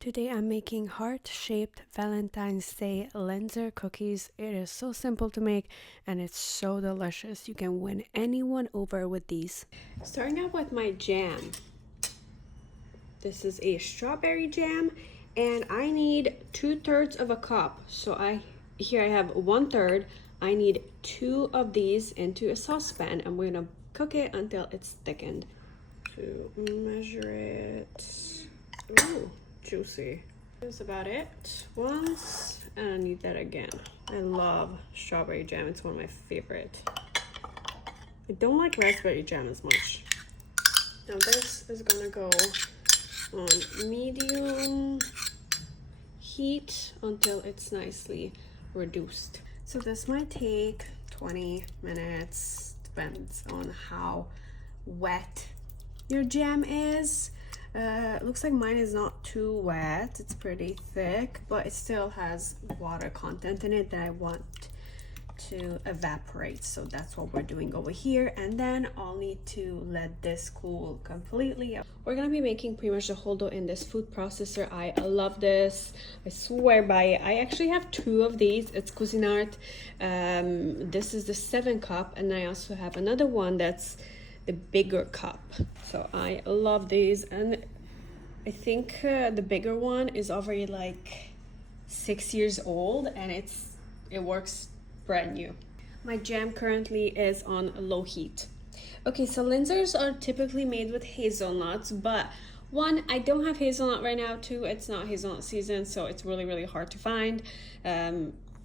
Today I'm making heart-shaped Valentine's Day Linzer cookies. It is so simple to make and it's so delicious. You can win anyone over with these. Starting out with my jam. This is a strawberry jam and I need 2/3 of a cup. So here I have 1/3. I need 2 of these into a saucepan and we're gonna cook it until it's thickened. To measure it. Ooh. Juicy. That's about it once, and I need that again. I love strawberry jam. It's one of my favorite. I don't like raspberry jam as much. Now this is gonna go on medium heat until it's nicely reduced. So this might take 20 minutes, depends on how wet your jam is. Looks like mine is not too wet. It's pretty thick, but it still has water content in it that I want to evaporate. So that's what we're doing over here. And then I'll need to let this cool completely. We're gonna be making pretty much the whole dough in this food processor. I love this. I swear by it. I actually have 2 of these. It's Cuisinart. This is the 7 cup, and I also have another one that's the bigger cup. So I love these, and I think the bigger one is already like 6 years old and it works brand new. My jam currently is on low heat. Okay, so Linzers are typically made with hazelnuts, but 1, I don't have hazelnut right now. 2, it's not hazelnut season, so it's really hard to find.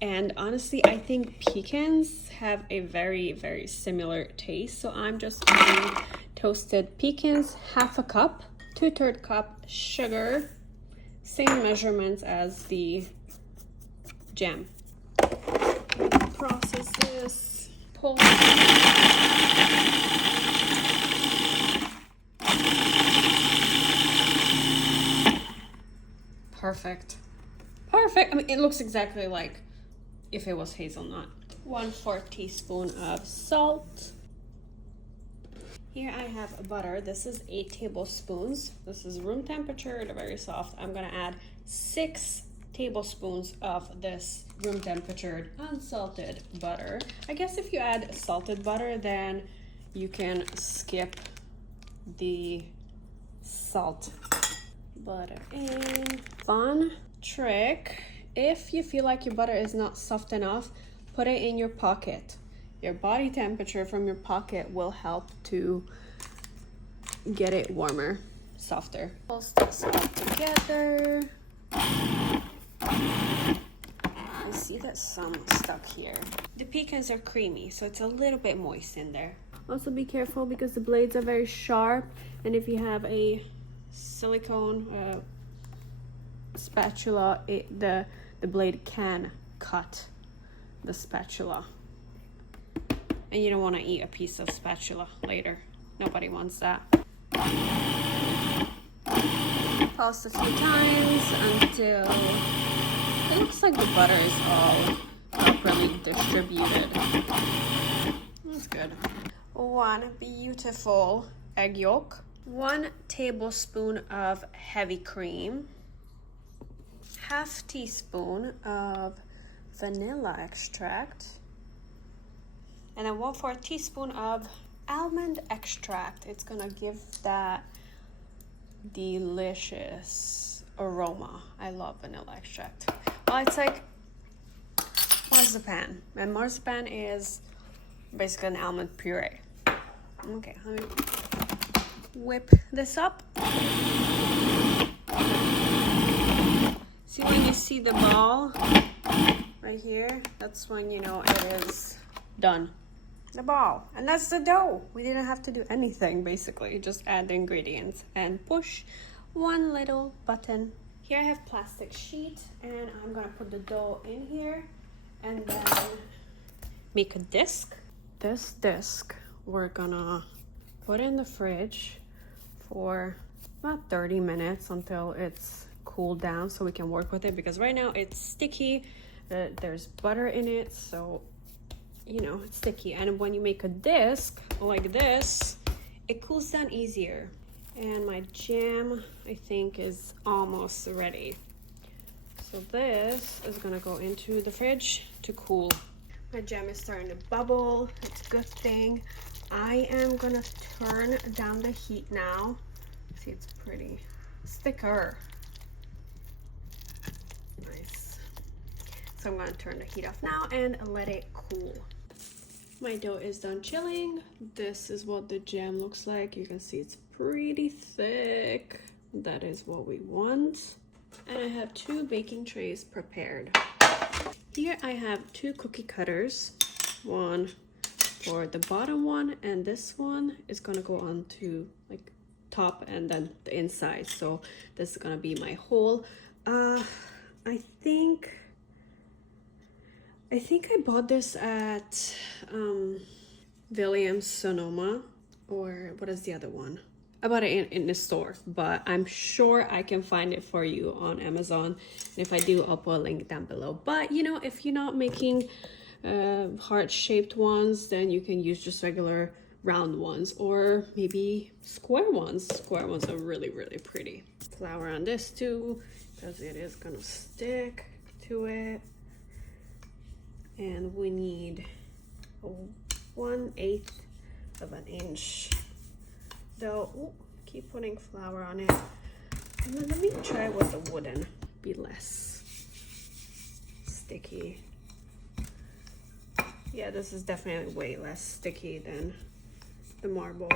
And honestly, I think pecans have a very similar taste. So I'm just adding toasted pecans, 1/2 cup, 2/3 cup sugar, same measurements as the jam. Process this, pull. Perfect. I mean, it looks exactly like if it was hazelnut. 1/4 teaspoon of salt. Here I have butter. This is 8 tablespoons. This is room temperature, they're very soft. I'm gonna add 6 tablespoons of this room temperature unsalted butter. I guess if you add salted butter, then you can skip the salt. Butter in. Fun trick. If you feel like your butter is not soft enough, put it in your pocket. Your body temperature from your pocket will help to get it warmer, softer. Pulse this all together. I see that some stuck here. The pecans are creamy, so it's a little bit moist in there. Also be careful because the blades are very sharp, and if you have a silicone spatula, the blade can cut the spatula, and you don't want to eat a piece of spatula later. Nobody wants that. Pulse a few times until it looks like the butter is all properly distributed. That's good. 1 beautiful egg yolk, 1 tablespoon of heavy cream, 1/2 teaspoon of vanilla extract, and then 1/4 teaspoon of almond extract. It's gonna give that delicious aroma. I love vanilla extract. Well, it's like marzipan, and marzipan is basically an almond puree. Okay, let me whip this up. See, when you see the ball right here, that's when you know it is done. The ball. And that's the dough. We didn't have to do anything, basically. Just add the ingredients and push 1 little button. Here I have plastic sheet, and I'm gonna put the dough in here and then make a disc. This disc we're gonna put in the fridge for about 30 minutes until it's cooled down so we can work with it, because right now it's sticky. There's butter in it, so you know it's sticky. And when you make a disc like this, it cools down easier. And my jam, I think, is almost ready. So this is gonna go into the fridge to cool. My jam is starting to bubble. It's a good thing. I am gonna turn down the heat now. See, it's pretty thicker. Nice. So I'm gonna turn the heat off now and let it cool. My dough is done chilling. This is what the jam looks like. You can see it's pretty thick. That is what we want. And I have 2 baking trays prepared. Here I have 2 cookie cutters. One for the bottom one, and this one is gonna go on to like top and then the inside. So this is gonna be my hole. I think I bought this at Williams Sonoma, or what is the other one? I bought it in the store, but I'm sure I can find it for you on Amazon. And if I do, I'll put a link down below. But you know, if you're not making heart-shaped ones, then you can use just regular round ones, or maybe square ones. Square ones are really, really pretty. Flour on this too, because it is gonna stick to it. And we need 1/8 of an inch dough. Ooh, keep putting flour on it. And then let me try with the wooden, be less sticky. Yeah, this is definitely way less sticky than the marble.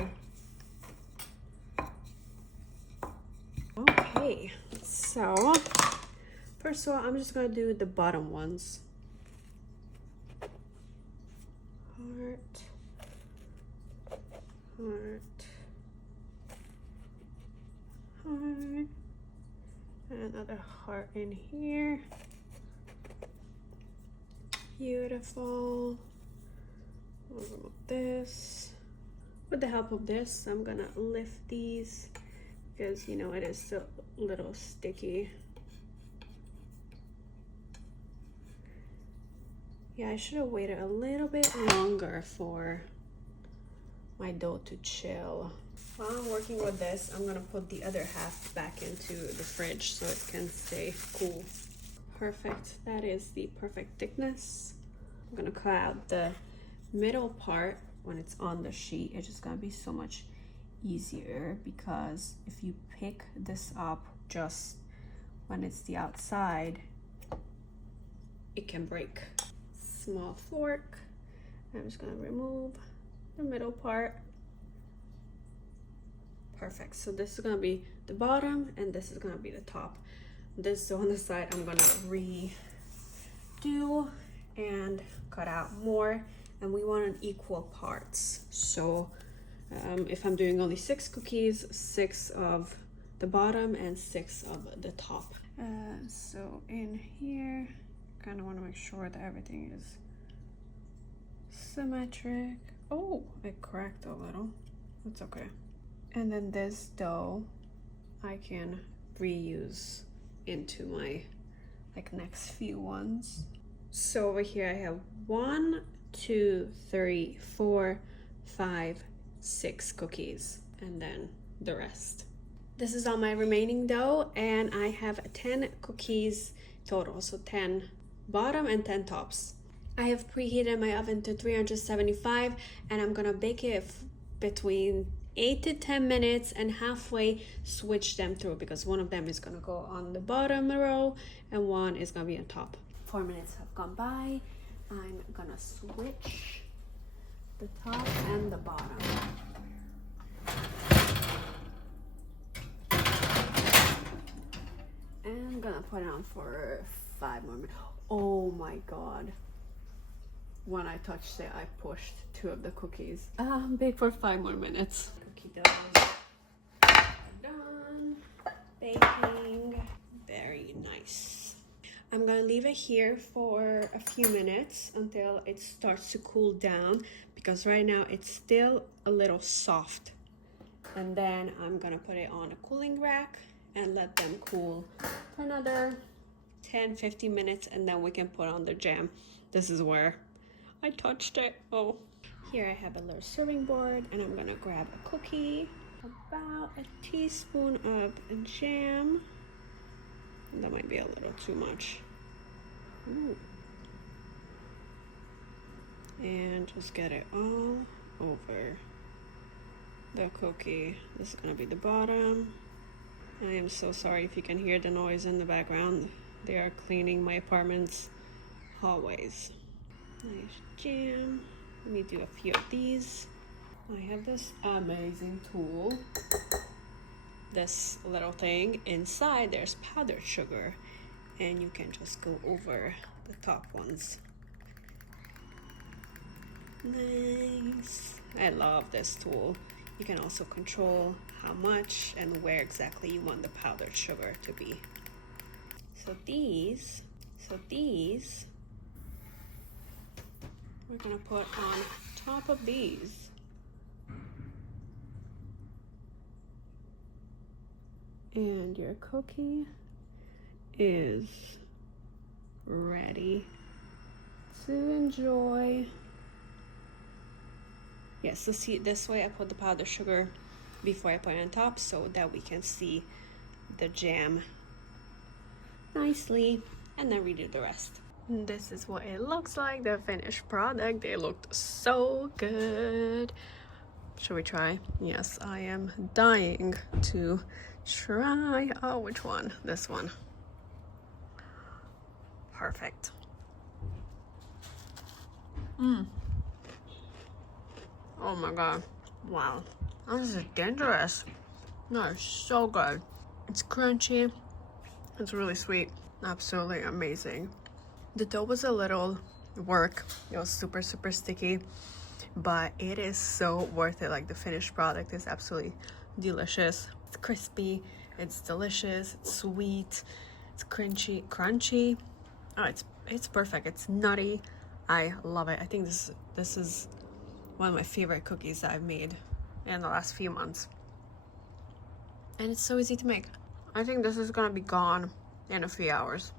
Okay, so first of all, I'm just gonna do the bottom ones. Heart, heart, heart, and another heart in here. Beautiful. I'll remove this. With the help of this, I'm gonna lift these because you know it is still a little sticky. Yeah, I should have waited a little bit longer for my dough to chill. While I'm working with this, I'm gonna put the other half back into the fridge so it can stay cool. Perfect, that is the perfect thickness. I'm gonna cut out the middle part when it's on the sheet. It's just gonna be so much easier, because if you pick this up just when it's the outside, it can break. Small fork. I'm just gonna remove the middle part. Perfect. So this is gonna be the bottom and this is gonna be the top. This on the side I'm gonna redo and cut out more, and we want an equal parts. So if I'm doing only 6 cookies, 6 of the bottom and 6 of the top. So in here, kind of want to make sure that everything is symmetric. Oh, I cracked a little. That's okay. And then this dough I can reuse into my next few ones. So over here I have 1, 2, 3, 4, 5, 6 cookies, and then the rest. This is all my remaining dough, and I have 10 cookies total, so 10 bottom and 10 tops. I have preheated my oven to 375, and I'm gonna bake it between 8 to 10 minutes and halfway switch them through, because one of them is gonna go on the bottom row and one is gonna be on top. 4 minutes have gone by. I'm gonna switch the top and the bottom. And I'm gonna put it on for 5 more minutes. Oh my god. When I touched it, I pushed 2 of the cookies. Bake for 5 more minutes. Cookie dough done. Baking. Very nice. I'm gonna leave it here for a few minutes until it starts to cool down, because right now it's still a little soft. And then I'm gonna put it on a cooling rack and let them cool for another 10-15 minutes, and then we can put on the jam. This is where I touched it. Oh. Here I have a little serving board, and I'm gonna grab a cookie about a teaspoon of jam. That might be a little too much. Ooh. And just get it all over the cookie. This is gonna be the bottom. I am so sorry if you can hear the noise in the background. They are cleaning my apartment's hallways. Nice jam. Let me do a few of these. I have this amazing tool. This little thing. Inside there's powdered sugar, and you can just go over the top ones. Nice. I love this tool. You can also control how much and where exactly you want the powdered sugar to be. So these we're gonna put on top of these. And your cookie is ready to enjoy. Yes, so see, this way I put the powdered sugar before I put it on top so that we can see the jam nicely, and then redo the rest. This is what it looks like, the finished product. They looked so good. Should we try? Yes, I am dying to try. Oh, which one? This one. Perfect. Oh my god. Wow. This is dangerous. No, it's so good. It's crunchy. It's really sweet. Absolutely amazing. The dough was a little work. It was super sticky, but it is so worth it. Like, the finished product is absolutely delicious. It's crispy, it's delicious, it's sweet, it's crunchy. Oh, it's perfect. It's nutty. I love it. I think this is one of my favorite cookies that I've made in the last few months. And it's so easy to make. I think this is gonna be gone in a few hours.